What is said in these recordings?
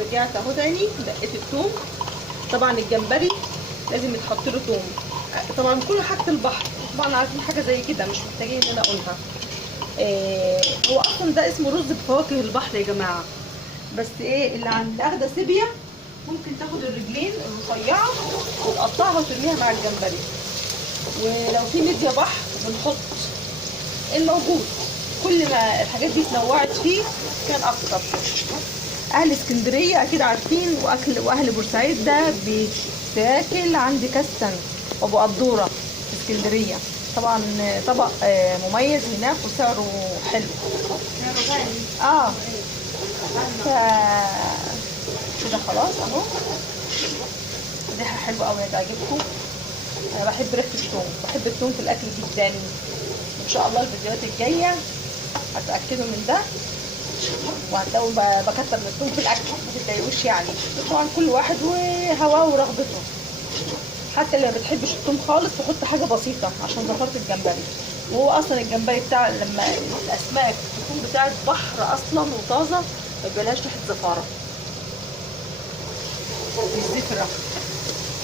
رجعت اهو تاني دقيت الثوم. طبعا الجمبري لازم يتحط له ثوم، طبعا كل حاجه البحر طبعا عارفين حاجه زي كده، مش محتاجين ان انا اقولها. هو اصلا ده اسمه رز بفواكه البحر يا جماعه. بس ايه اللي عند اخده سيبيا ممكن تاخد الرجلين الرفيعه وتقطعها وترميها مع الجمبري. ولو في ميديا بحر بنحط الموجود، كل ما الحاجات دي اتنوعت فيه كان اكتر. اهل اسكندريه اكيد عارفين، واهل بورسعيد ده بيتاكل عند كستن وابو قدوره في اسكندريه. طبعا طبق مميز هناك وسعره حلو. سعره غالي. اه ف كده خلاص اهو. ريحه حلوه قوي هتعجبكم. انا بحب ريحه الثوم، بحب الثوم في الاكل جدا. ان شاء الله الفيديوهات الجايه هتاكدوا من ده، وهتلاقوا بكتر من الثوم في الاكل، ما تتضايقوش يعني. طبعا كل واحد وهواه ورغبته. حتى اللي ما بتحبش الثوم خالص تحط حاجه بسيطه عشان زفاره الجمبري. وهو اصلا الجمبري بتاع لما الاسماك تكون بتاعت بحر اصلا وطازه ما بيبقالهاش ريحه زفاره، مش زفره،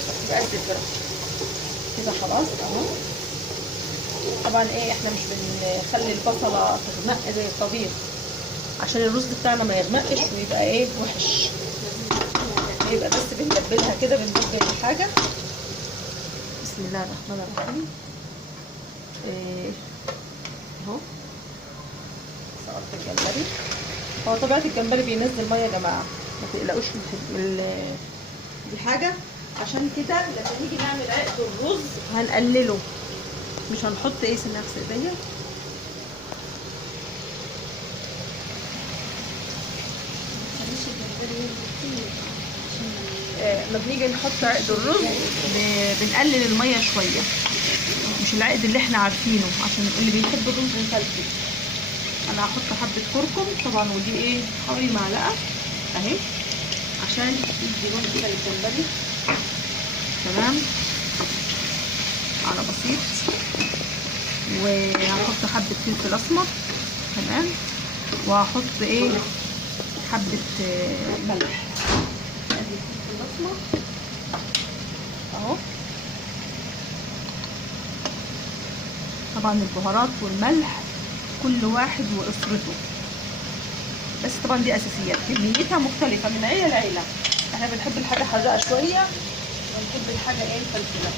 ما بتبقاش زفره. كده خلاص اهو. طبعا ايه احنا مش بنخلي البصله تغمق زي الطبيخ عشان الرز بتاعنا ما يغمقش ويبقى ايه وحش. يبقى بس بنتبلها كده، بنتبل الحاجه. بسم الله الرحمن الرحيم. اهو سقطت الجمبري. هو طبيعه الجمبري بينزل ميه يا جماعه، ما تقلقوش دي حاجه. عشان كده لما نيجي نعمل عقد الرز هنقلله، مش هنحط ايه سنة في ايديا. لما بنيجي نحط عقد الرز بنقلل الميه شويه، مش العقد اللي احنا عارفينه، عشان اللي بيحب الرز مفلفل. انا هحط حبه كركم طبعا، ودي ايه حوالي معلقه اهي عشان يدي لون كده للجمبري. تمام على بسيط. وهحط حبه فلفل اسمر. تمام. وهحط ايه حبه ملح. ادي الفلفل الاسمر اهو. طبعا البهارات والملح كل واحد واسرته، بس طبعا دي اساسيات، كميتها مختلفه من عيله لعيله. احنا بنحب الحاجه حراقه شويه ونحب الحاجه ايه مفلفله.